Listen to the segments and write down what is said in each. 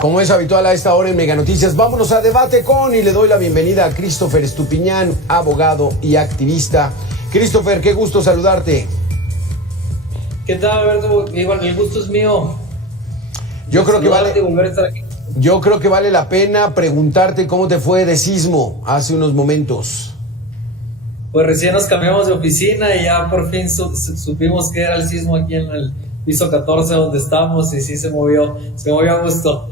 Como es habitual a esta hora en Mega Noticias, vámonos a Debate con, y le doy la bienvenida a Christopher Estupiñán, abogado y activista. Christopher, qué gusto saludarte. ¿Qué tal, Alberto? Igual, el gusto es mío. Yo creo que vale la pena preguntarte cómo te fue de sismo hace unos momentos. Pues recién nos cambiamos de oficina y ya por fin supimos que era el sismo aquí en el piso 14 donde estamos, y sí se movió a gusto.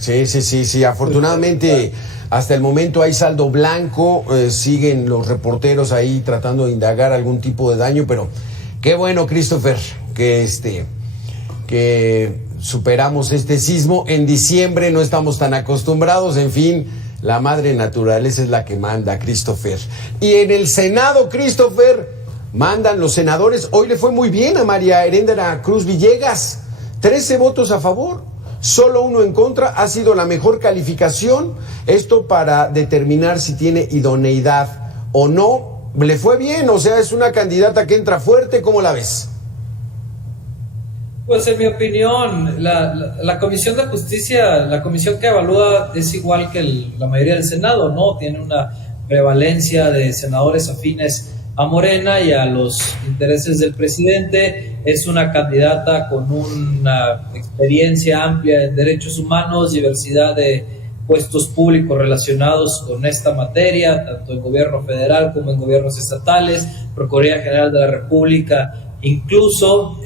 Sí, afortunadamente hasta el momento hay saldo blanco, siguen los reporteros ahí tratando de indagar algún tipo de daño, pero qué bueno, Christopher, que superamos este sismo. En diciembre no estamos tan acostumbrados, en fin, la madre naturaleza es la que manda, Christopher. Y en el Senado, Christopher, mandan los senadores. Hoy le fue muy bien a María Heréndira Cruz Villegas, 13 votos a favor, solo 1 en contra. Ha sido la mejor calificación, esto para determinar si tiene idoneidad o no. Le fue bien, o sea, es una candidata que entra fuerte. ¿Cómo la ves? Pues en mi opinión, la Comisión de Justicia, la comisión que evalúa, es igual que la mayoría del Senado, ¿no? Tiene una prevalencia de senadores afines a Morena y a los intereses del presidente. Es una candidata con una experiencia amplia en derechos humanos, diversidad de puestos públicos relacionados con esta materia, tanto en gobierno federal como en gobiernos estatales, Procuraduría General de la República, incluso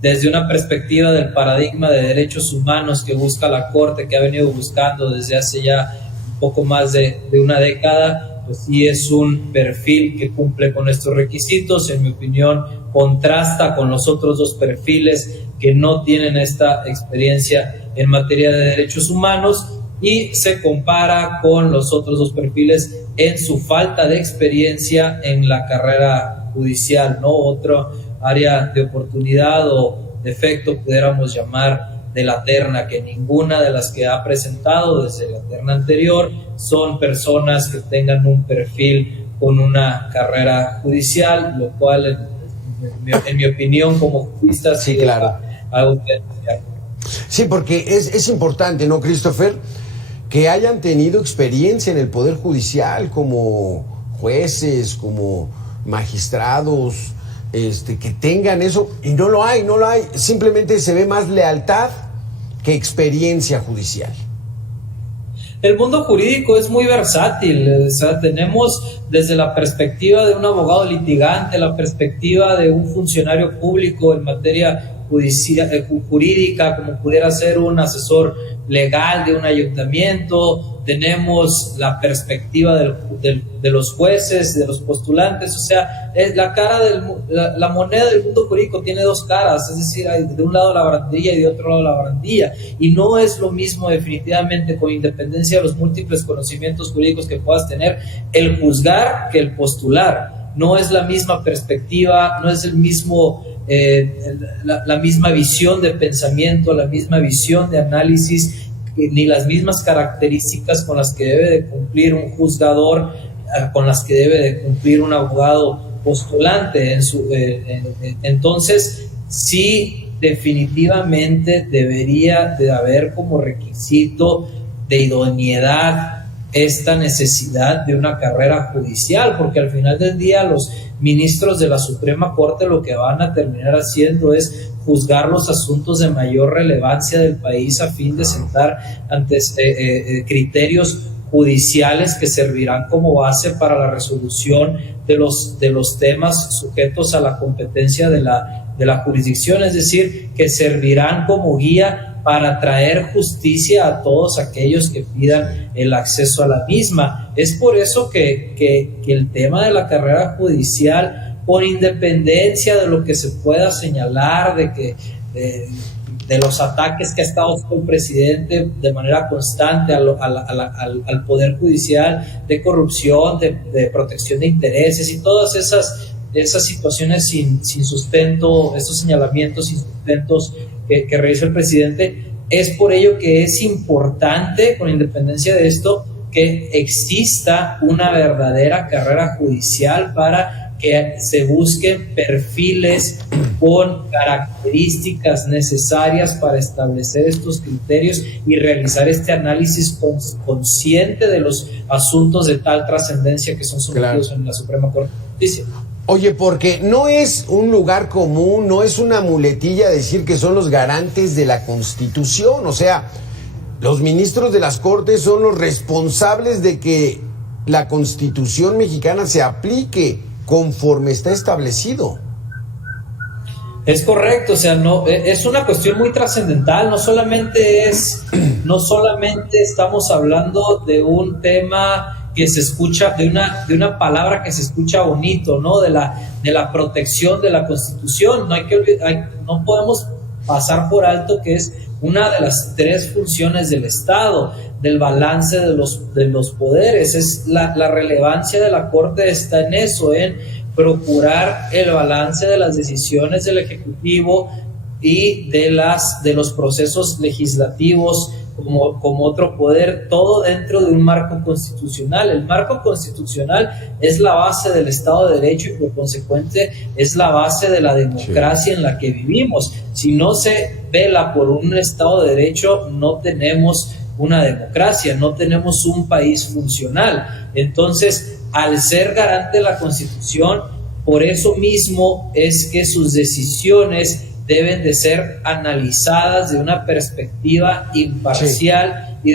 desde una perspectiva del paradigma de derechos humanos que busca la Corte, que ha venido buscando desde hace ya un poco más de una década. Pues sí, es un perfil que cumple con estos requisitos. En mi opinión, contrasta con los otros dos perfiles que no tienen esta experiencia en materia de derechos humanos, y se compara con los otros dos perfiles en su falta de experiencia en la carrera judicial, ¿no? Otro área de oportunidad o defecto, pudiéramos llamar, de la terna, que ninguna de las que ha presentado desde la terna anterior son personas que tengan un perfil con una carrera judicial, lo cual en mi opinión como jurista sí, claro, algo que desear. Sí, porque es importante, ¿no, Christopher?, que hayan tenido experiencia en el Poder Judicial como jueces, como magistrados, que tengan eso, y no lo hay, simplemente se ve más lealtad que experiencia judicial. El mundo jurídico es muy versátil, o sea, tenemos desde la perspectiva de un abogado litigante, la perspectiva de un funcionario público en materia jurídica, como pudiera ser un asesor legal de un ayuntamiento, tenemos la perspectiva de los jueces, de los postulantes. O sea, la moneda del mundo jurídico tiene dos caras, es decir, hay de un lado la barandilla y de otro lado la barandilla, y no es lo mismo, definitivamente, con independencia de los múltiples conocimientos jurídicos que puedas tener, el juzgar que el postular. No es la misma perspectiva, no es el mismo la misma visión de pensamiento, la misma visión de análisis, ni las mismas características con las que debe de cumplir un juzgador, con las que debe de cumplir un abogado postulante. Entonces, sí, definitivamente debería de haber como requisito de idoneidad esta necesidad de una carrera judicial, porque al final del día los ministros de la Suprema Corte lo que van a terminar haciendo es juzgar los asuntos de mayor relevancia del país a fin de sentar ante criterios judiciales que servirán como base para la resolución de los temas sujetos a la competencia de la jurisdicción, es decir, que servirán como guía para traer justicia a todos aquellos que pidan el acceso a la misma. Es por eso que el tema de la carrera judicial, por independencia de lo que se pueda señalar, de los ataques que ha estado haciendo el presidente de manera constante al Poder Judicial, de corrupción, de protección de intereses y todas esas situaciones sin sustento, esos señalamientos sin sustentos que realiza el presidente, es por ello que es importante, con independencia de esto, que exista una verdadera carrera judicial para que se busquen perfiles con características necesarias para establecer estos criterios y realizar este análisis consciente de los asuntos de tal trascendencia que son sometidos en la Suprema Corte de Justicia. Oye, porque no es un lugar común, no es una muletilla decir que son los garantes de la Constitución. O sea, los ministros de las Cortes son los responsables de que la Constitución mexicana se aplique conforme está establecido. Es correcto, o sea, no es una cuestión muy trascendental, no solamente estamos hablando de un tema que se escucha, de una palabra que se escucha bonito, ¿no? De la protección de la Constitución. No podemos pasar por alto que es una de las 3 funciones del Estado, del balance de los poderes. Es la relevancia de la Corte está en eso, en procurar el balance de las decisiones del Ejecutivo y de los procesos legislativos como otro poder, todo dentro de un marco constitucional. El marco constitucional es la base del Estado de Derecho y por consecuente es la base de la democracia en la que vivimos. Si no se vela por un Estado de Derecho, no tenemos una democracia, no tenemos un país funcional. Entonces, al ser garante de la Constitución, por eso mismo es que sus decisiones deben de ser analizadas de una perspectiva imparcial y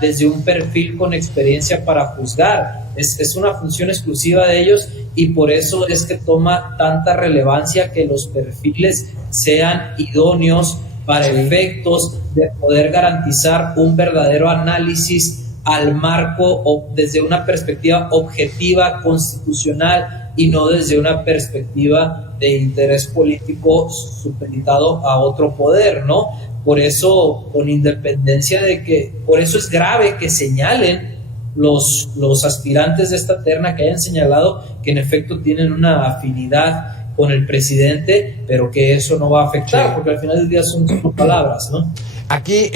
desde un perfil con experiencia para juzgar. Es una función exclusiva de ellos y por eso es que toma tanta relevancia que los perfiles sean idóneos para efectos de poder garantizar un verdadero análisis al marco o desde una perspectiva objetiva, constitucional y no desde una perspectiva de interés político supeditado a otro poder, ¿no? Por eso, con independencia de que, por eso es grave que señalen los aspirantes de esta terna, que hayan señalado que en efecto tienen una afinidad con el presidente, pero que eso no va a afectar, porque al final del día son palabras, ¿no? Aquí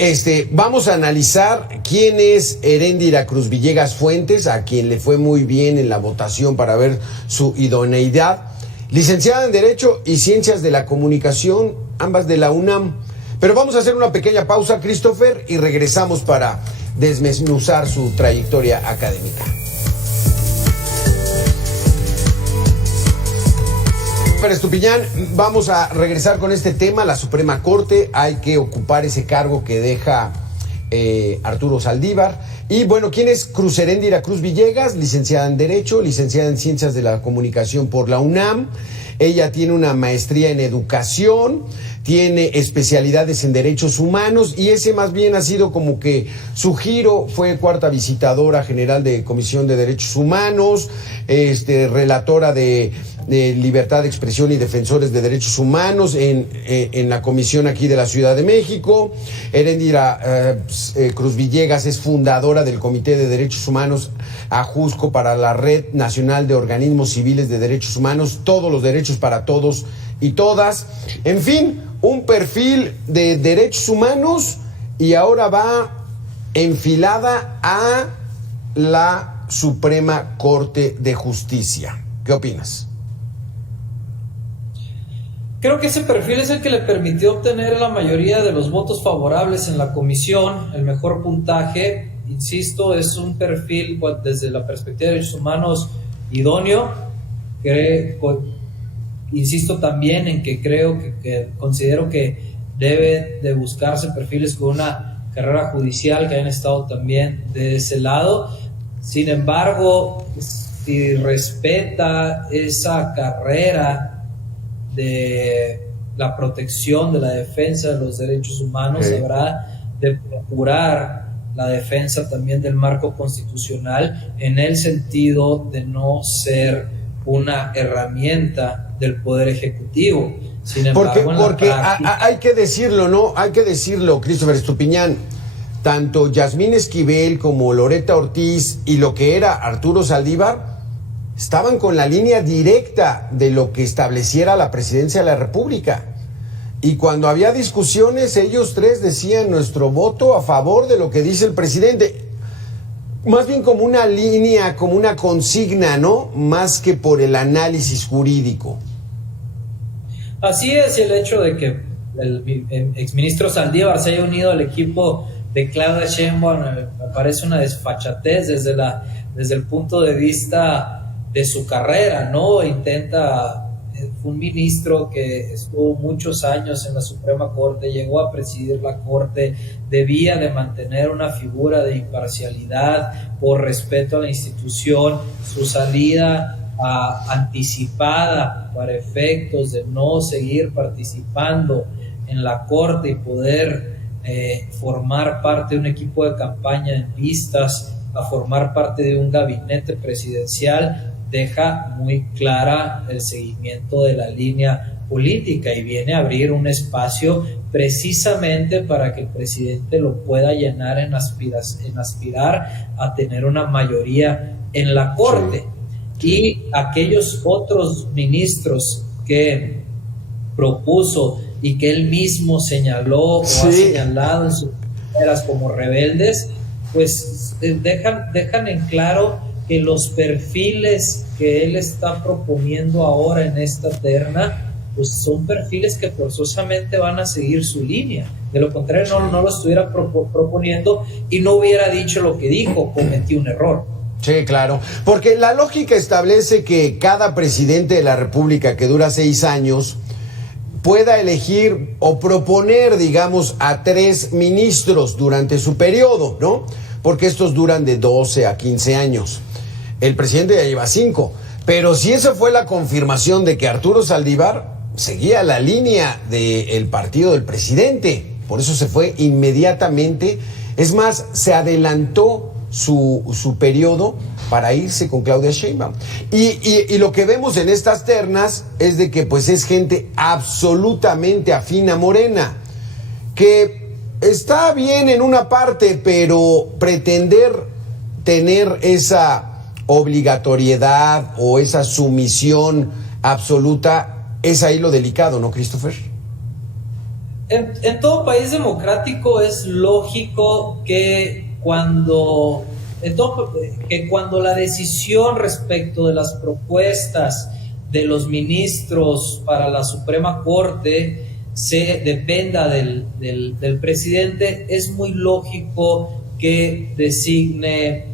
vamos a analizar quién es Heréndira Cruz Villegas Fuentes, a quien le fue muy bien en la votación para ver su idoneidad. Licenciada en Derecho y Ciencias de la Comunicación, ambas de la UNAM. Pero vamos a hacer una pequeña pausa, Christopher, y regresamos para desmenuzar su trayectoria académica. Pero Estupiñán, vamos a regresar con este tema, la Suprema Corte. Hay que ocupar ese cargo que deja Arturo Saldívar. Y bueno, ¿quién es Cruz Heréndira Cruz Villegas? Licenciada en Derecho, licenciada en Ciencias de la Comunicación por la UNAM. Ella tiene una maestría en Educación, tiene especialidades en Derechos Humanos y ese más bien ha sido como que su giro. Fue 4ª visitadora general de Comisión de Derechos Humanos, relatora de Libertad de Expresión y Defensores de Derechos Humanos en la comisión aquí de la Ciudad de México. Heréndira Cruz Villegas es fundadora del Comité de Derechos Humanos Ajusco para la Red Nacional de Organismos Civiles de Derechos Humanos, todos los derechos para todos y todas. En fin, un perfil de derechos humanos y ahora va enfilada a la Suprema Corte de Justicia. ¿Qué opinas? Creo que ese perfil es el que le permitió obtener la mayoría de los votos favorables en la comisión, el mejor puntaje. Insisto, es un perfil desde la perspectiva de derechos humanos idóneo. Insisto también en que considero que debe de buscarse perfiles con una carrera judicial que hayan estado también de ese lado. Sin embargo, si respeta esa carrera de la protección, de la defensa de los derechos humanos, habrá de procurar la defensa también del marco constitucional en el sentido de no ser una herramienta del Poder Ejecutivo. Sin embargo, porque hay que decirlo, ¿no? Hay que decirlo, Christopher Estupiñán. Tanto Yasmín Esquivel como Loretta Ortiz y lo que era Arturo Saldívar estaban con la línea directa de lo que estableciera la presidencia de la República. Y cuando había discusiones, ellos tres decían nuestro voto a favor de lo que dice el presidente. más bien como una línea, como una consigna, ¿no? Más que por el análisis jurídico. Así es, y el hecho de que el exministro Saldívar se haya unido al equipo de Claudia Sheinbaum me parece una desfachatez desde el punto de vista de su carrera, ¿no? Fue un ministro que estuvo muchos años en la Suprema Corte, llegó a presidir la Corte, debía de mantener una figura de imparcialidad por respeto a la institución. Su salida anticipada para efectos de no seguir participando en la Corte y poder formar parte de un equipo de campaña en vistas a formar parte de un gabinete presidencial, deja muy clara el seguimiento de la línea política y viene a abrir un espacio precisamente para que el presidente lo pueda llenar en aspirar a tener una mayoría en la Corte. Y aquellos otros ministros que propuso y que él mismo señaló o ha señalado en sus carreras como rebeldes, pues dejan en claro que los perfiles que él está proponiendo ahora en esta terna, pues son perfiles que forzosamente van a seguir su línea. De lo contrario, no lo estuviera proponiendo y no hubiera dicho lo que dijo, cometió un error. Sí, claro, porque la lógica establece que cada presidente de la República que dura 6 años pueda elegir o proponer, digamos, a 3 ministros durante su periodo, ¿no? Porque estos duran de 12 a 15 años. El presidente ya lleva 5, pero si esa fue la confirmación de que Arturo Saldívar seguía la línea del partido del presidente, por eso se fue inmediatamente, es más, se adelantó su periodo para irse con Claudia Sheinbaum. Y lo que vemos en estas ternas es de que pues es gente absolutamente afín a Morena, que está bien en una parte, pero pretender tener esa obligatoriedad o esa sumisión absoluta, es ahí lo delicado, ¿no, Christopher? En todo país democrático es lógico que cuando la decisión respecto de las propuestas de los ministros para la Suprema Corte se dependa del presidente, es muy lógico que designe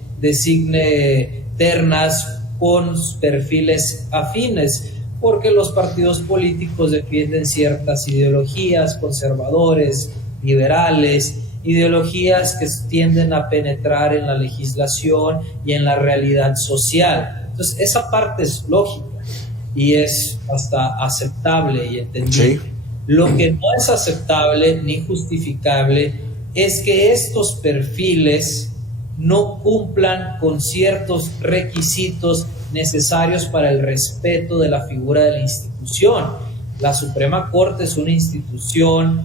ternas con perfiles afines, porque los partidos políticos defienden ciertas ideologías, conservadores, liberales, ideologías que tienden a penetrar en la legislación y en la realidad social. Entonces, esa parte es lógica y es hasta aceptable y entendible. Sí. Lo que no es aceptable ni justificable es que estos perfiles no cumplan con ciertos requisitos necesarios para el respeto de la figura de la institución. La Suprema Corte es una institución,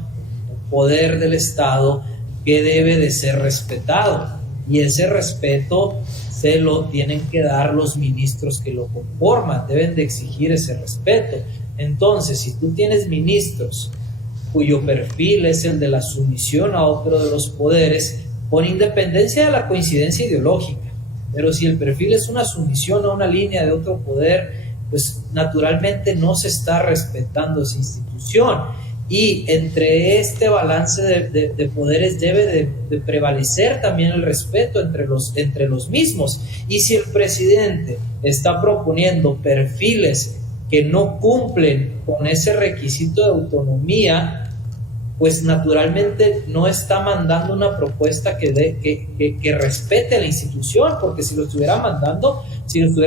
un poder del Estado que debe de ser respetado, y ese respeto se lo tienen que dar los ministros que lo conforman, deben de exigir ese respeto. Entonces, si tú tienes ministros cuyo perfil es el de la sumisión a otro de los poderes, con independencia de la coincidencia ideológica, pero si el perfil es una sumisión a una línea de otro poder, pues naturalmente no se está respetando esa institución. Y entre este balance de poderes debe de prevalecer también el respeto entre los mismos. Y si el presidente está proponiendo perfiles que no cumplen con ese requisito de autonomía, pues naturalmente no está mandando una propuesta que respete a la institución, porque si lo estuviera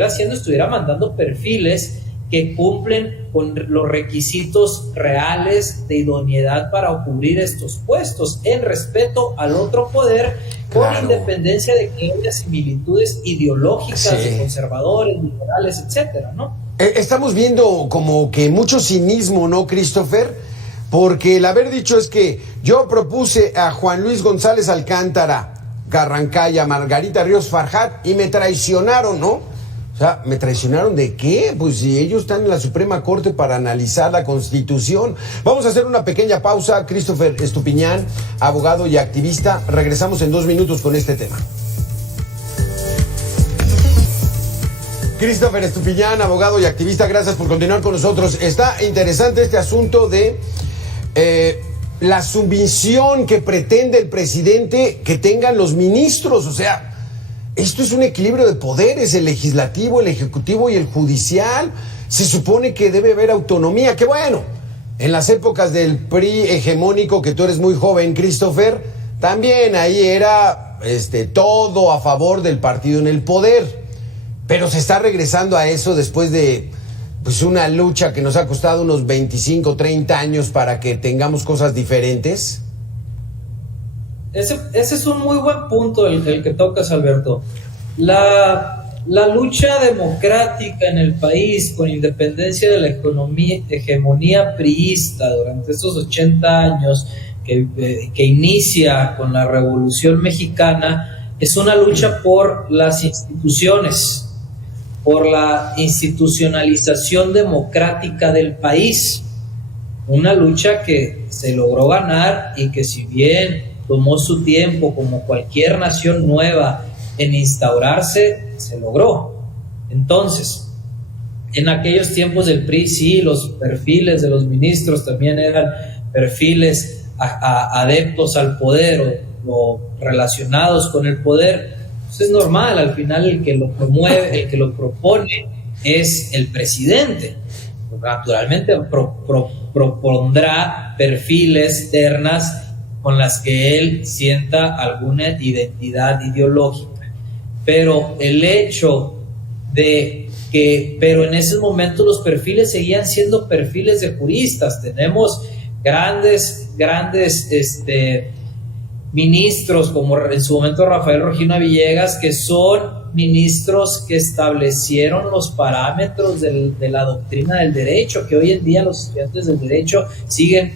haciendo, estuviera mandando perfiles que cumplen con los requisitos reales de idoneidad para cubrir estos puestos, en respeto al otro poder, con independencia de que haya similitudes ideológicas de conservadores, liberales, etcétera, ¿no? Estamos viendo como que mucho cinismo, ¿no, Christopher? Porque el haber dicho es que yo propuse a Juan Luis González Alcántara, Garrancaya, Margarita Ríos Farjat, y me traicionaron, ¿no? O sea, ¿me traicionaron de qué? Pues si ellos están en la Suprema Corte para analizar la Constitución. Vamos a hacer una pequeña pausa. Christopher Estupiñán, abogado y activista. Regresamos en 2 minutos con este tema. Christopher Estupiñán, abogado y activista, gracias por continuar con nosotros. Está interesante este asunto de la sumisión que pretende el presidente que tengan los ministros. O sea, esto es un equilibrio de poderes, el legislativo, el ejecutivo y el judicial. Se supone que debe haber autonomía, que bueno, en las épocas del PRI hegemónico, que tú eres muy joven, Christopher, también ahí era todo a favor del partido en el poder. Pero se está regresando a eso después de una lucha que nos ha costado unos 25, 30 años para que tengamos cosas diferentes. Ese es un muy buen punto el que tocas, Alberto. La lucha democrática en el país, con independencia de la hegemonía priista durante estos 80 años que inicia con la Revolución Mexicana, es una lucha por las instituciones, por la institucionalización democrática del país. Una lucha que se logró ganar y que, si bien tomó su tiempo, como cualquier nación nueva, en instaurarse, se logró. Entonces, en aquellos tiempos del PRI, sí, los perfiles de los ministros también eran perfiles adeptos al poder o relacionados con el poder. Pues es normal, al final el que lo promueve, el que lo propone es el presidente. Naturalmente propondrá perfiles, ternas con las que él sienta alguna identidad ideológica. Pero el hecho de que, pero en ese momento los perfiles seguían siendo perfiles de juristas. Tenemos grandes ministros, como en su momento Rafael Regina Villegas, que son ministros que establecieron los parámetros de la doctrina del derecho, que hoy en día los estudiantes del derecho siguen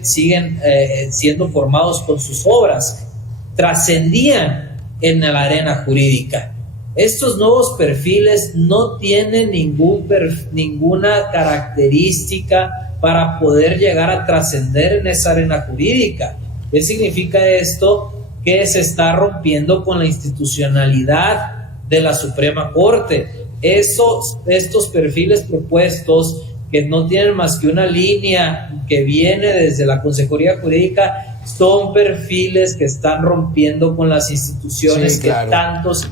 siendo formados con sus obras, trascendían en la arena jurídica. Estos nuevos perfiles no tienen ninguna característica para poder llegar a trascender en esa arena jurídica. ¿Qué significa esto? Que se está rompiendo con la institucionalidad de la Suprema Corte. Estos perfiles propuestos, que no tienen más que una línea que viene desde la Consejería Jurídica, son perfiles que están rompiendo con las instituciones, sí, claro, que tantos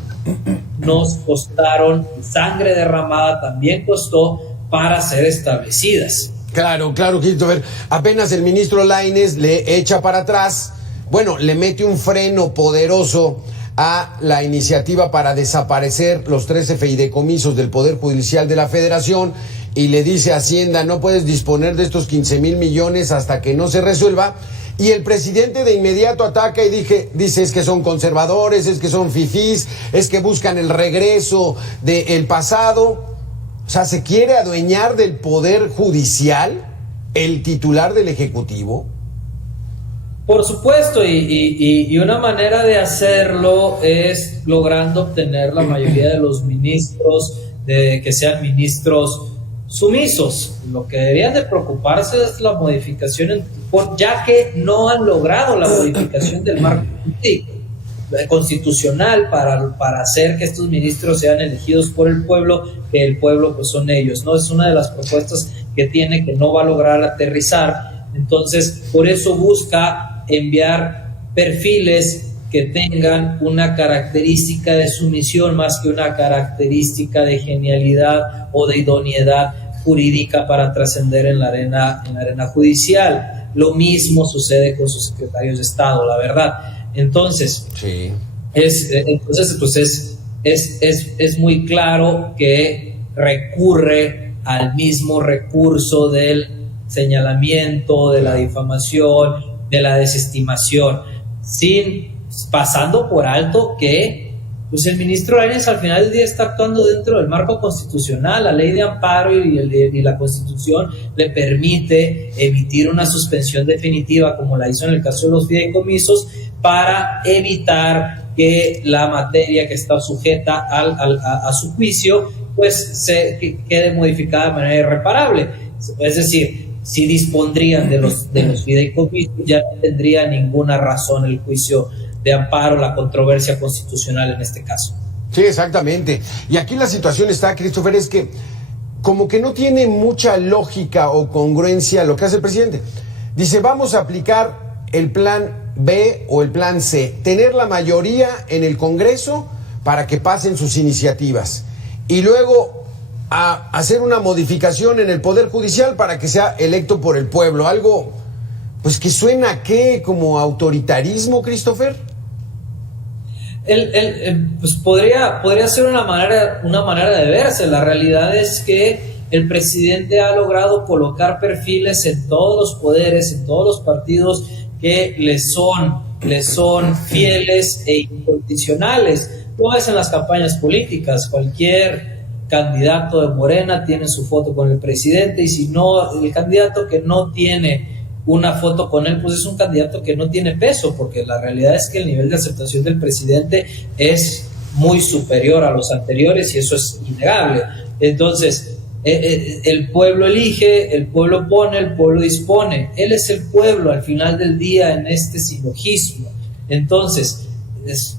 nos costaron, sangre derramada también costó para ser establecidas. Claro, Christopher. Apenas el ministro Lainez le echa para atrás, le mete un freno poderoso a la iniciativa para desaparecer los 13 fideicomisos del Poder Judicial de la Federación y le dice a Hacienda: no puedes disponer de estos 15,000 millones hasta que no se resuelva. Y el presidente de inmediato ataca y dice: es que son conservadores, es que son fifís, es que buscan el regreso del pasado. O sea, ¿se quiere adueñar del Poder Judicial el titular del Ejecutivo? Por supuesto, y una manera de hacerlo es logrando obtener la mayoría de los ministros, que sean ministros sumisos. Lo que deberían de preocuparse es la modificación, ya que no han logrado la modificación del marco constitucional para hacer que estos ministros sean elegidos por el pueblo, que el pueblo pues son ellos, ¿no? Es una de las propuestas que tiene, que no va a lograr aterrizar. Entonces, por eso busca enviar perfiles que tengan una característica de sumisión más que una característica de genialidad o de idoneidad jurídica para trascender en la arena judicial. Lo mismo sucede con sus secretarios de Estado, la verdad. Entonces, sí, es muy claro que recurre al mismo recurso del señalamiento, de la difamación, de la desestimación, pasando por alto que el ministro Lainez al final del día está actuando dentro del marco constitucional. La ley de amparo y la Constitución le permite emitir una suspensión definitiva, como la hizo en el caso de los fideicomisos, para evitar que la materia que está sujeta a su juicio se quede modificada de manera irreparable. Es decir, si dispondrían de los fideicomisos, ya no tendría ninguna razón el juicio de amparo, la controversia constitucional en este caso. Sí, exactamente. Y aquí la situación está, Christopher, es que como que no tiene mucha lógica o congruencia lo que hace el presidente. Dice, vamos a aplicar el plan B o el plan C, tener la mayoría en el Congreso para que pasen sus iniciativas y luego a hacer una modificación en el Poder Judicial para que sea electo por el pueblo. Algo, pues que suena a qué, como autoritarismo, Christopher. Pues podría ser una manera de verse. La realidad es que el presidente ha logrado colocar perfiles en todos los poderes, en todos los partidos que le son fieles e incondicionales. No es en las campañas políticas. Cualquier candidato de Morena tiene su foto con el presidente, y si no, el candidato que no tiene una foto con él, pues es un candidato que no tiene peso, porque la realidad es que el nivel de aceptación del presidente es muy superior a los anteriores y eso es innegable. Entonces, el pueblo elige, el pueblo pone, el pueblo dispone. Él es el pueblo al final del día en este silogismo. Entonces,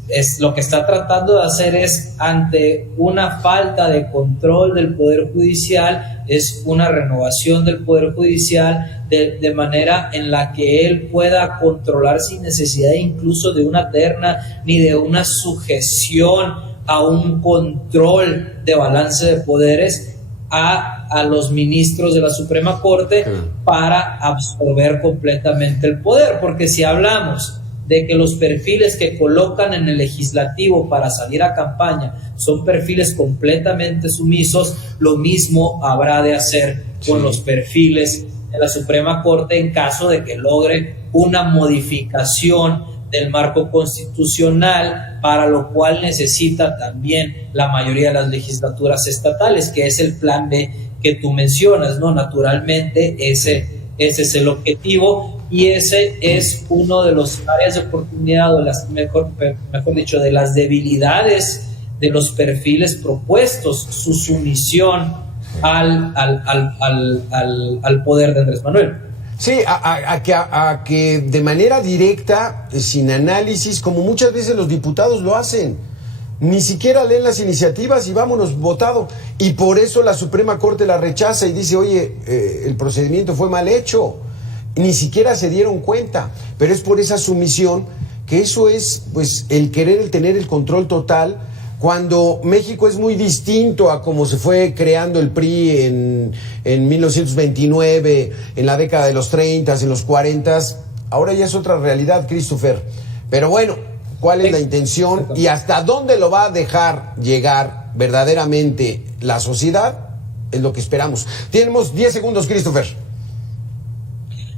es lo que está tratando de hacer es, ante una falta de control del Poder Judicial, es una renovación del Poder Judicial de manera en la que él pueda controlar sin necesidad incluso de una terna ni de una sujeción a un control de balance de poderes a los ministros de la Suprema Corte para absorber completamente el poder. Porque si hablamos de que los perfiles que colocan en el legislativo para salir a campaña son perfiles completamente sumisos, lo mismo habrá de hacer con los perfiles de la Suprema Corte en caso de que logre una modificación del marco constitucional, para lo cual necesita también la mayoría de las legislaturas estatales, que es el plan B que tú mencionas, ¿no? Naturalmente ese es el objetivo, y ese es uno de los áreas de oportunidad, o mejor dicho, de las debilidades de los perfiles propuestos, su sumisión al poder de Andrés Manuel. Sí, a que de manera directa, sin análisis, como muchas veces los diputados lo hacen, ni siquiera leen las iniciativas y vámonos, votado. Y por eso la Suprema Corte la rechaza y dice, oye, el procedimiento fue mal hecho. Ni siquiera se dieron cuenta, pero es por esa sumisión, que eso es pues el querer, el tener el control total, cuando México es muy distinto a cómo se fue creando el PRI en 1929, en la década de los 30, en los 40. Ahora ya es otra realidad, Christopher. Pero bueno, ¿cuál es la intención y hasta dónde lo va a dejar llegar verdaderamente la sociedad? Es lo que esperamos. Tenemos 10 segundos, Christopher.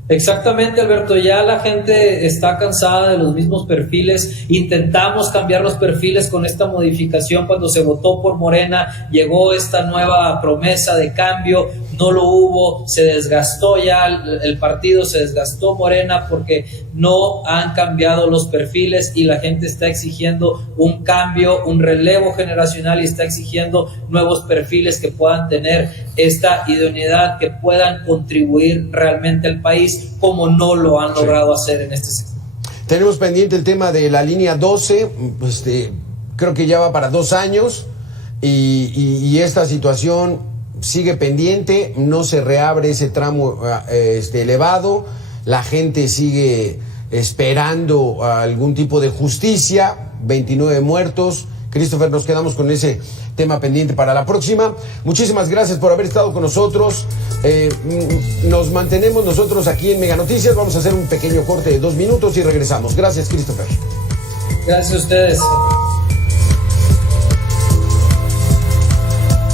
Exactamente, Alberto, ya la gente está cansada de los mismos perfiles. Intentamos cambiar los perfiles con esta modificación cuando se votó por Morena, llegó esta nueva promesa de cambio, no lo hubo, se desgastó ya el partido, se desgastó Morena porque no han cambiado los perfiles, y la gente está exigiendo un cambio, un relevo generacional, y está exigiendo nuevos perfiles que puedan tener esta idoneidad, que puedan contribuir realmente al país, como no lo han logrado hacer en este sector. Tenemos pendiente el tema de la línea 12, creo que ya va para 2 años, y esta situación sigue pendiente, no se reabre ese tramo elevado, la gente sigue esperando algún tipo de justicia, 29 muertos. Christopher, nos quedamos con ese tema pendiente para la próxima. Muchísimas gracias por haber estado con nosotros. Nos mantenemos nosotros aquí en Mega Noticias. Vamos a hacer un pequeño corte de 2 minutos y regresamos. Gracias, Christopher. Gracias a ustedes.